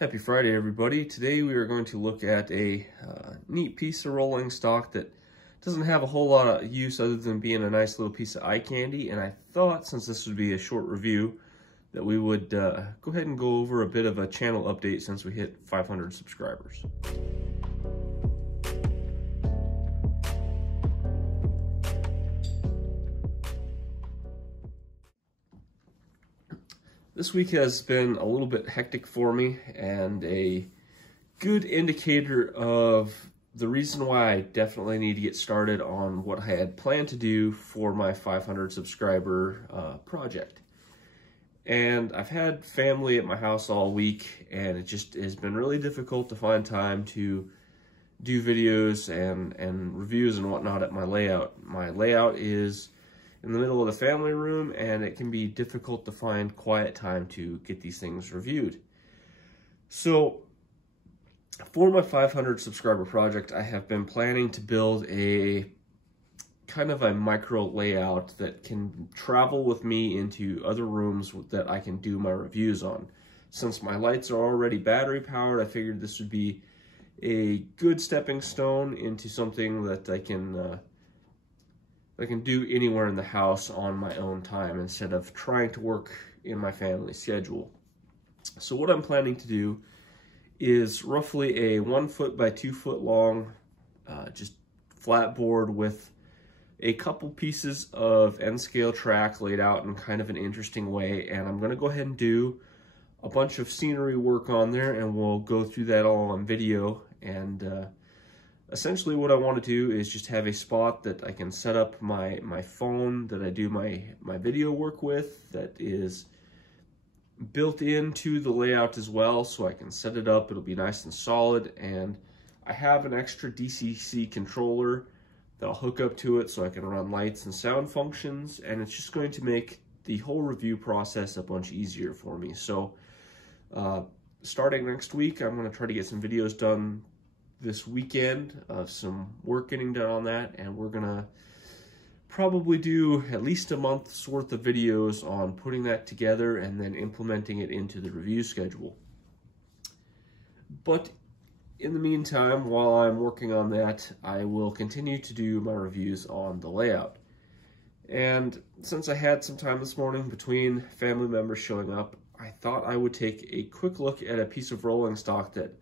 Happy Friday, everybody. Today we are going to look at a neat piece of rolling stock that doesn't have a whole lot of use other than being a nice little piece of eye candy. And I thought, since this would be a short review, that we would go ahead and go over a bit of a channel update since we hit 500 subscribers. This week has been a little bit hectic for me, and a good indicator of the reason why I definitely need to get started on what I had planned to do for my 500 subscriber project. And I've had family at my house all week, and it just has been really difficult to find time to do videos and reviews and whatnot at my layout. My layout is in the middle of the family room, and it can be difficult to find quiet time to get these things reviewed. So for my 500 subscriber project, I have been planning to build a kind of a micro layout that can travel with me into other rooms that I can do my reviews on. Since my lights are already battery powered, I figured this would be a good stepping stone into something that I can do anywhere in the house on my own time instead of trying to work in my family schedule. So what I'm planning to do is roughly a 1 foot by 2 foot long just flat board with a couple pieces of N-scale track laid out in kind of an interesting way, and I'm going to go ahead and do a bunch of scenery work on there, and we'll go through that all on video. And essentially what I want to do is just have a spot that I can set up my phone that I do my video work with, that is built into the layout as well, so I can set it up. It'll be nice and solid, and I have an extra DCC controller that I'll hook up to it so I can run lights and sound functions, and it's just going to make the whole review process a bunch easier for me. So starting next week, I'm going to try to get some videos done this weekend of some work getting done on that, and we're gonna probably do at least a month's worth of videos on putting that together and then implementing it into the review schedule. But in the meantime, while I'm working on that, I will continue to do my reviews on the layout. And since I had some time this morning between family members showing up, I thought I would take a quick look at a piece of rolling stock that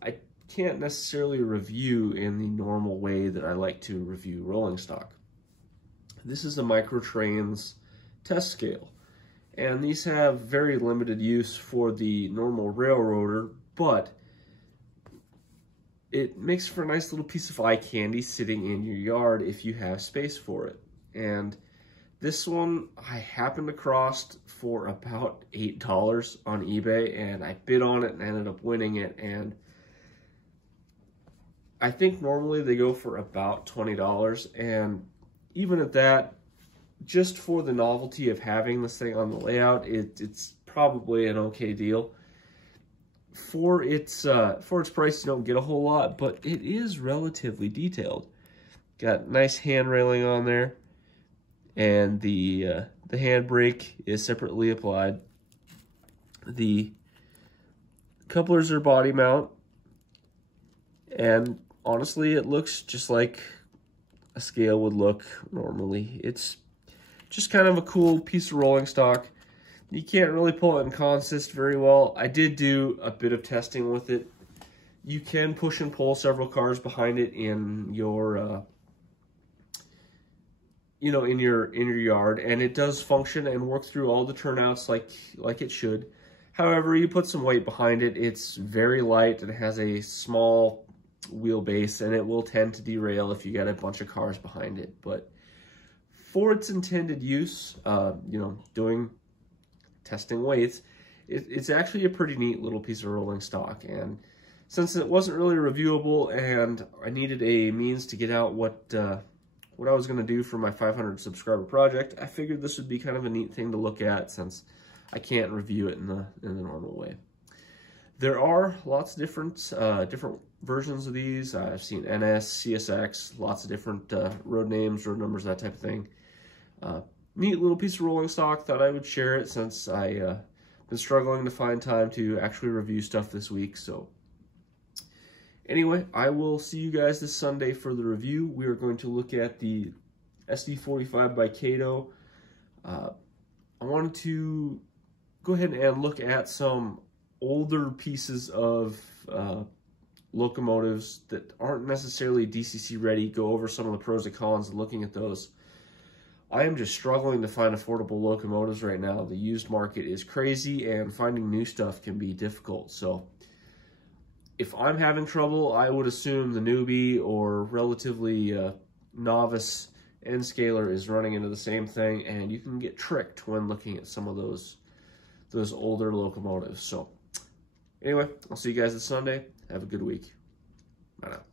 I can't necessarily review in the normal way that I like to review rolling stock. This is a Microtrains test scale, and these have very limited use for the normal railroader, but it makes for a nice little piece of eye candy sitting in your yard if you have space for it. And this one I happened across for about $8 on eBay, and I bid on it and ended up winning it. And I think normally they go for about $20, and even at that, just for the novelty of having this thing on the layout, it's probably an okay deal. For its price, you don't get a whole lot, but it is relatively detailed. Got nice hand railing on there, and the handbrake is separately applied. The couplers are body mount, and honestly, it looks just like a scale would look normally. It's just kind of a cool piece of rolling stock. You can't really pull it in consist very well. I did do a bit of testing with it. You can push and pull several cars behind it in your in your yard, and it does function and work through all the turnouts like it should. However, you put some weight behind it, it's very light and has a small wheelbase, and it will tend to derail if you got a bunch of cars behind it. But for its intended use, doing testing weights, it's actually a pretty neat little piece of rolling stock. And since it wasn't really reviewable and I needed a means to get out what I was going to do for my 500 subscriber project, I figured this would be kind of a neat thing to look at since I can't review it in the normal way. There are lots of different versions of these. I've seen NS, CSX, lots of different road names, road numbers, that type of thing. Neat little piece of rolling stock. Thought I would share it since I been struggling to find time to actually review stuff this week. So anyway, I will see you guys this Sunday for the review. We are going to look at the SD45 by Kato. I wanted to go ahead and look at some older pieces of locomotives that aren't necessarily DCC ready, go over some of the pros and cons of looking at those. I am just struggling to find affordable locomotives right now. The used market is crazy and finding new stuff can be difficult. So if I'm having trouble, I would assume the newbie or relatively novice N-scaler is running into the same thing, and you can get tricked when looking at some of those older locomotives. So anyway, I'll see you guys this Sunday. Have a good week. Bye now.